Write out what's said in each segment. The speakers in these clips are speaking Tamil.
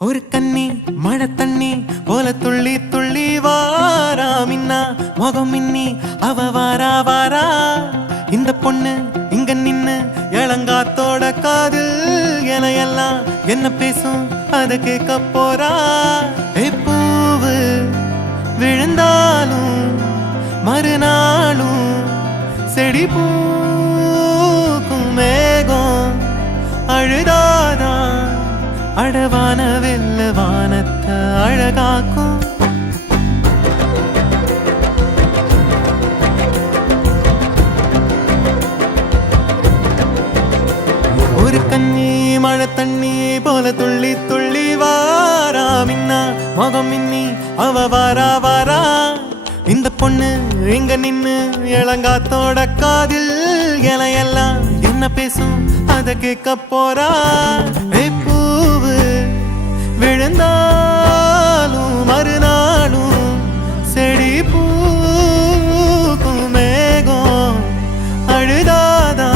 ஒரு கண்ணி மழை தண்ணி போல துள்ளி துள்ளி வாரா மின்னா முகம் மின்னி அவ வாரா வாரா இந்த பொண்ணு இங்க நின்னு இளங்காத்தோட காதில் என எல்லாம் என்ன பேசும் அத கேட்க போறா பூவு விழுந்தாலும் மறுநாளும் செடி பூக்கும் மேகம் அழுதாதான் அடவான வெல்ல வானத்தை அழகாக்கும் ஒரு கண்ணி மழை தண்ணி போல துள்ளி துள்ளி வாரா மின்னா முகம் மின்னி அவ வாரா வாரா இந்த பொண்ணு இங்க நின்னு இளங்காத்தோட காதில் எல்லாம் என்ன பேசும் அத கேட்க போறா பூவு விழுந்தாலும் மறுநாளும் செடி பூக்கும் மேகம் அழுதாதா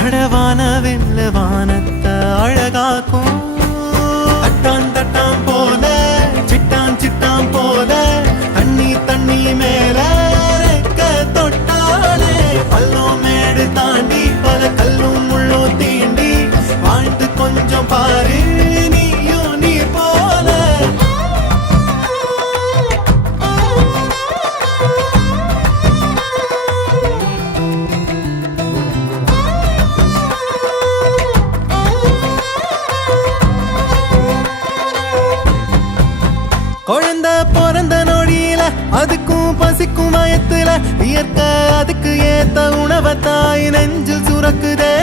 அடவான வெல்ல வானத்தை அழகாக்கும் தட்டான் தட்டான் போல சிட்டான் சிட்டான் போல தண்ணி தண்ணி மேல தொட்டாலே பள்ளம் மேடு தாண்டி பல கல்லும் முள்ளும் தீண்டி வாழ்ந்து கொஞ்சம் பாரு நீயும் நீ போல குழந்தை பிறந்த நொடியில அதுக்கும் பசிக்கும் மயத்துல இயற்கை அதுக்கு ஏத்த உணவை தாய் நெஞ்சில் சுரக்குதே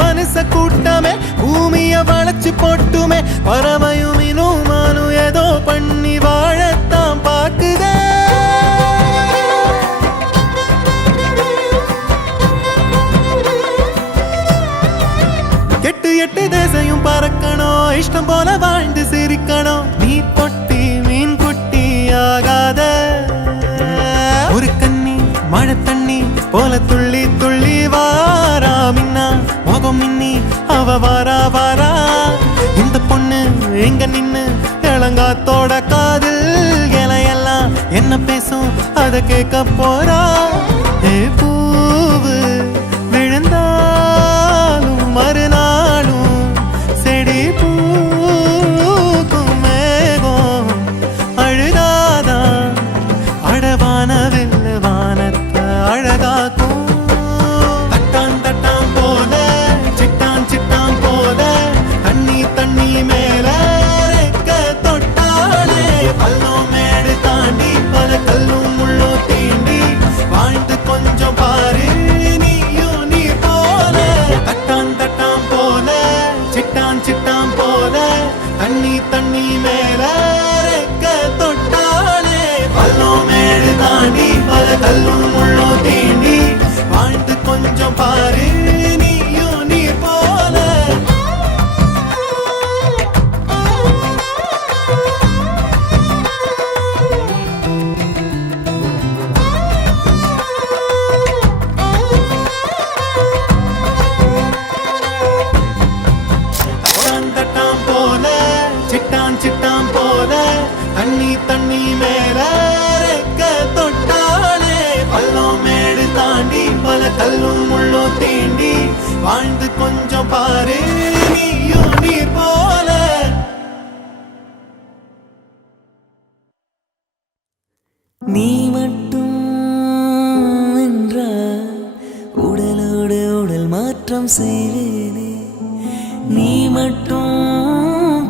மனுஷ கூட்டமே பூமிய வளைச்சு போட்டுமே பறவையும் இனுமானும் ஏதோ பண்ணி வாழத்தான் பாக்குதே கெட்டு எட்டு தேசையும் பறக்கணும் இஷ்டம் போல வாழ்ந்து சிரிக்கணும் நீ பொட்டி மீன் குட்டி ஆகாத ஒரு கண்ணி மழை தண்ணி போல துள்ளி துள்ளி வாரா மின்னா முகம் மின்னி அவ வாரா வாரா இந்த பொண்ணு எங்க நின்னு இளங்காத்தோட காதில் எல்லாம் என்ன பேசும் அத கேட்க போறா பூவு விழுந்தாலும் மறுநாளும் செடி பூக்கும் மேகம் அழுதாதா அடவான வெல்ல வானத்தை அழகாக்கும் தட்டான் தட்டான் போல சிட்டான் சிட்டான் போல தண்ணி தண்ணி மேல தொட்டாலே பள்ளம் மேடு தாண்டி பல கல்லும் முள்ளும் தீண்டி வாழ்ந்து கொஞ்சம் பாரு நீயும் நீ போல தட்டான் தட்டான் போல சிட்டான் சிட்டான் போல தண்ணி தண்ணி மேல தொட்டாலே பள்ளம் மேடு தாண்டி பல கல்லும் முள்ளும் தீண்டி வாழ்ந்து கொஞ்சம் பாரு நீயும் நீ போல தட்டான் போல சிட்டான் சிட்டான் போல தண்ணி தண்ணி மேல தொட்டாலே பள்ளம் மேடு தாண்டி பல கல்லும் முள்ளும் தீண்டி வாழ்ந்து கொஞ்சம் பாரு நீயும் நீ போல நீ மட்டும் என்றால் உடலோடு உடல் மாற்றம் செய்வேனே நீ மட்டும்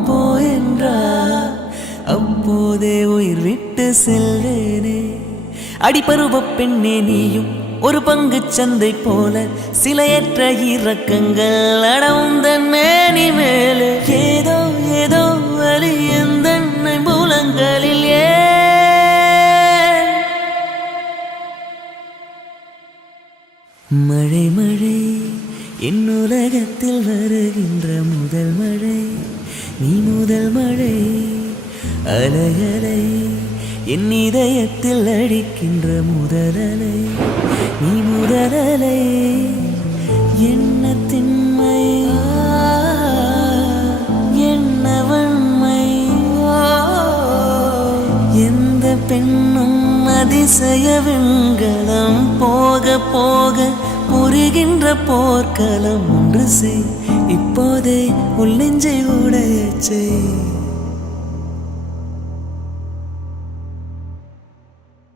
போயென்றால் அப்போதே உயிர் விட்டு செல்வேனே அடிபருவ பெண்ணே நீயும் ஒரு பங்கு சந்தை போல சிலையற்ற இறக்கங்கள் அடவுந்தன் மேனி மேலே ஏதோ ஏதோ வலி எந்த மூலங்களில் மழை மழை என் உலகத்தில் வருகின்ற முதல் மழை நீ முதல் மழை அலை அலை என் இதயத்தில் அடிக்கின்ற முதல் அலை நீ முதல் அலை என்ன திண்மை என்ன வண்ண பெண்ணும் அதிசய விண்கலம் போக போக புரிகின்ற போர்க்களம் ஒன்று செய் இப்போதே உள்ளெஞ்சை உடையச் செய்